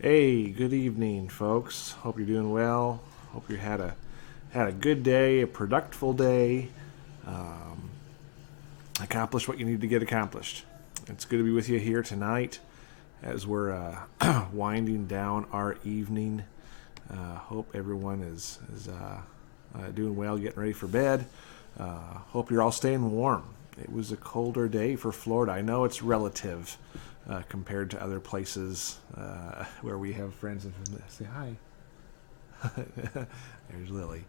Hey, good evening, folks. Hope you're doing well. Hope you had a good day, a productive day. Um, Accomplished what you need to get accomplished. It's good to be with you here tonight as we're winding down our evening. Hope everyone is doing well, getting ready for bed. Hope you're all staying warm. It was a colder day for Florida. I know it's relative compared to other places where we have friends and say hi. There's Lily.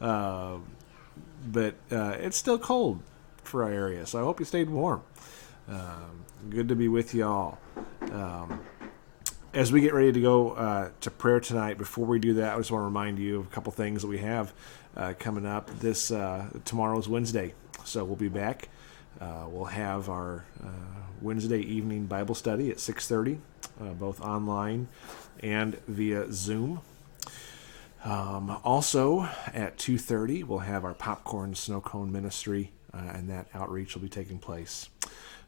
But it's still cold for our area, so I hope you stayed warm. Good to be with you all. As we get ready to go to prayer tonight, before we do that, I just want to remind you of a couple things that we have coming up. Tomorrow's Wednesday, so we'll be back. We'll have our Wednesday evening Bible study at 6:30, both online and via Zoom. Also at 2:30, we'll have our popcorn snow cone ministry, and that outreach will be taking place.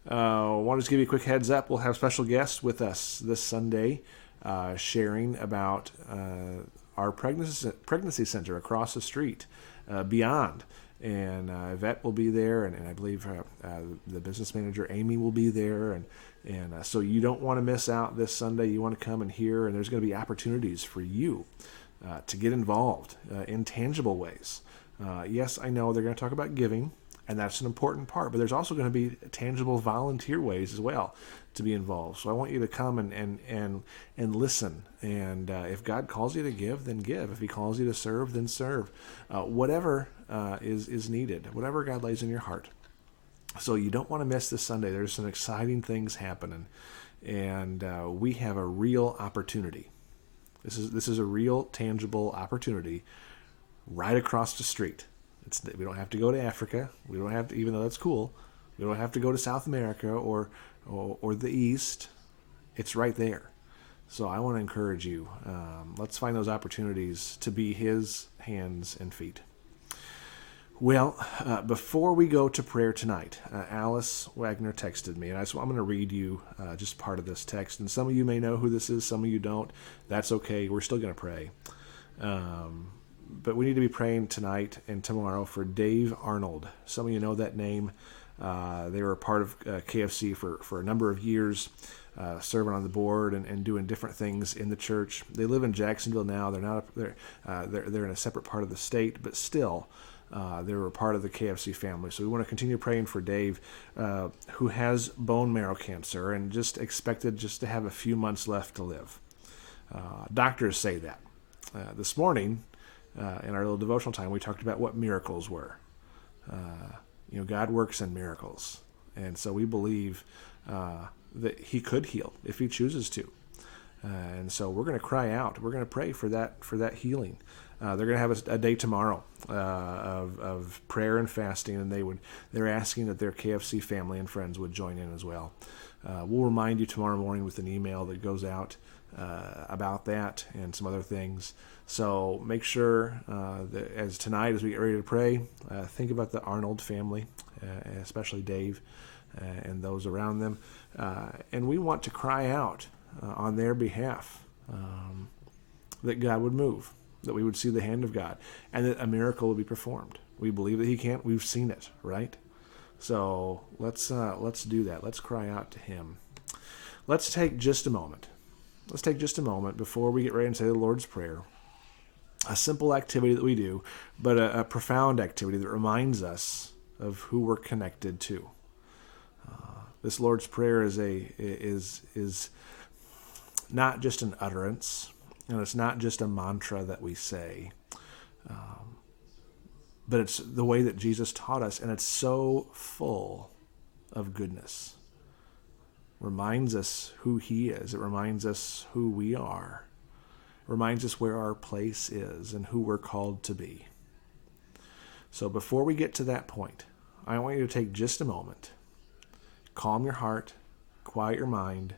I want to just give you a quick heads up. We'll have special guests with us this Sunday, sharing about our pregnancy center across the street, Beyond. And Yvette will be there, and I believe the business manager, Amy, will be there. And so you don't want to miss out this Sunday. You want to come and hear, and there's going to be opportunities for you to get involved in tangible ways. Yes, I know they're going to talk about giving, and that's an important part, but there's also going to be tangible volunteer ways as well to be involved. So I want you to come and listen. And if God calls you to give, then give. If He calls you to serve, then serve. Whatever is needed, whatever God lays in your heart. So you don't want to miss this Sunday. There's some exciting things happening, and we have a real opportunity. This is a real, tangible opportunity right across the street. We don't have to go to Africa. We don't have to, even though that's cool. We don't have to go to South America or the East. It's right there. So I want to encourage you. Let's find those opportunities to be His hands and feet. Well, before we go to prayer tonight, Alice Wagner texted me, and I'm going to read you just part of this text. And some of you may know who this is, some of you don't. That's okay. We're still going to pray. But we need to be praying tonight and tomorrow for Dave Arnold. Some of you know that name. They were a part of KFC for a number of years, serving on the board and doing different things in the church. They live in Jacksonville now. They're in a separate part of the state, but still, they were a part of the KFC family. So we want to continue praying for Dave, who has bone marrow cancer and just expected just to have a few months left to live. Doctors say that. This morning, in our little devotional time, we talked about what miracles were. God works in miracles. And so we believe that He could heal if He chooses to. And so we're going to cry out. We're going to pray for that healing. They're going to have a day tomorrow of prayer and fasting, and they're asking that their KFC family and friends would join in as well. We'll remind you tomorrow morning with an email that goes out about that and some other things. So make sure that as we get ready to pray, think about the Arnold family, especially Dave and those around them. And we want to cry out on their behalf that God would move. that we would see the hand of God, and that a miracle would be performed. We believe that he can. We've seen it, right? So let's do that. Let's cry out to him. Let's take just a moment. Let's take just a moment before we get ready and say the Lord's Prayer. A simple activity that we do, but a profound activity that reminds us of who we're connected to. This Lord's Prayer is not just an utterance, and it's not just a mantra that we say, but it's the way that Jesus taught us, and it's so full of goodness. Reminds us who he is. It reminds us who we are. Reminds us where our place is and who we're called to be. So before we get to that point, I want you to take just a moment, calm your heart, quiet your mind,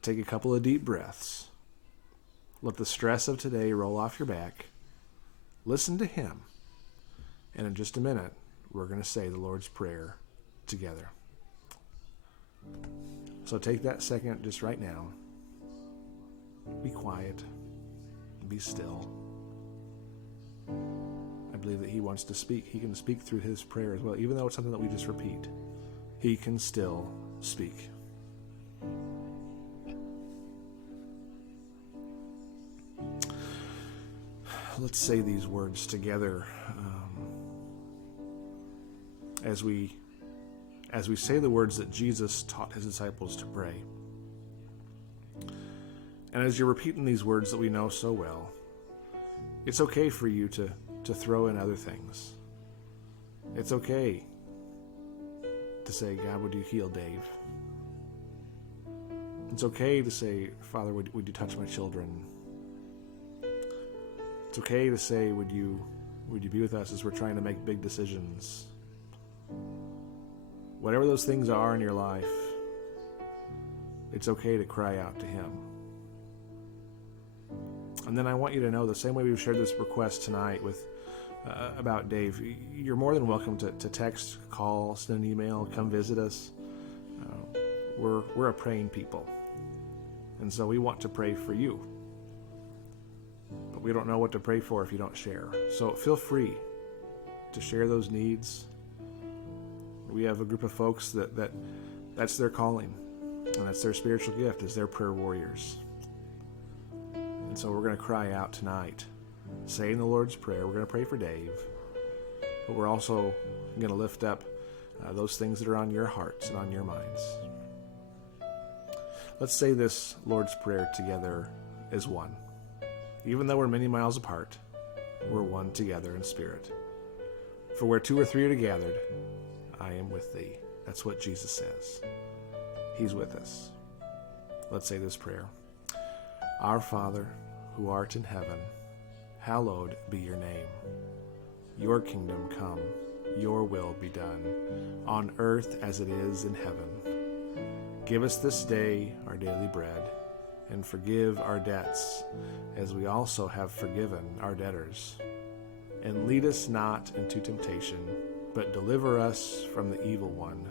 take a couple of deep breaths, let the stress of today roll off your back, listen to him, and in just a minute, we're going to say the Lord's Prayer together. So take that second just right now. Be quiet. Be still. I believe that he wants to speak. He can speak through his prayer as well. Even though it's something that we just repeat, he can still speak. Let's say these words together as we say the words that Jesus taught his disciples to pray. And as you're repeating these words that we know so well, it's okay for you to throw in other things. It's okay to say, God, would you heal Dave? It's okay to say, Father, would you touch my children? It's okay to say, would you be with us as we're trying to make big decisions? Whatever those things are in your life, it's okay to cry out to him. And then I want you to know, the same way we've shared this request tonight with about Dave, you're more than welcome to text, call, send an email, come visit us. We're a praying people, and so we want to pray for you. But we don't know what to pray for if you don't share. So feel free to share those needs. We have a group of folks that's their calling, and that's their spiritual gift, is their prayer warriors. And so we're going to cry out tonight, saying the Lord's Prayer. We're going to pray for Dave, but we're also going to lift up those things that are on your hearts and on your minds. Let's say this Lord's Prayer together as one. Even though we're many miles apart, we're one together in spirit. For where two or three are gathered, I am with thee. That's what Jesus says. He's with us. Let's say this prayer. Our Father, who art in heaven, hallowed be your name. Your kingdom come, your will be done, on earth as it is in heaven. Give us this day our daily bread, and forgive our debts, as we also have forgiven our debtors. And lead us not into temptation, but deliver us from the evil one.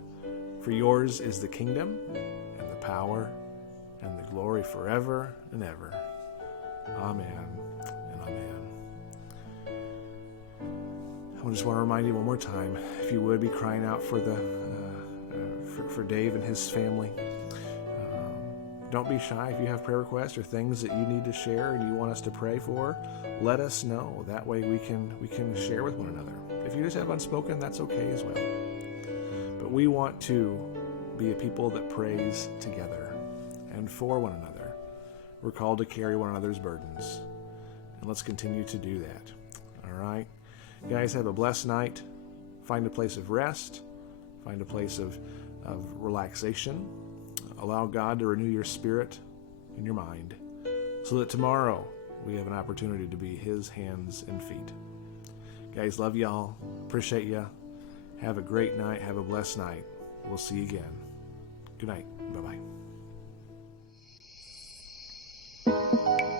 For yours is the kingdom, and the power, and the glory forever and ever. Amen and amen. I just want to remind you one more time, if you would be crying out for for Dave and his family. Don't be shy. If you have prayer requests or things that you need to share and you want us to pray for, let us know. That way we can share with one another. If you just have unspoken, that's okay as well. But we want to be a people that prays together and for one another. We're called to carry one another's burdens. And let's continue to do that. All right? You guys, have a blessed night. Find a place of rest. Find a place of relaxation. Allow God to renew your spirit and your mind so that tomorrow we have an opportunity to be his hands and feet. Guys, love y'all. Appreciate you. Have a great night. Have a blessed night. We'll see you again. Good night. Bye-bye.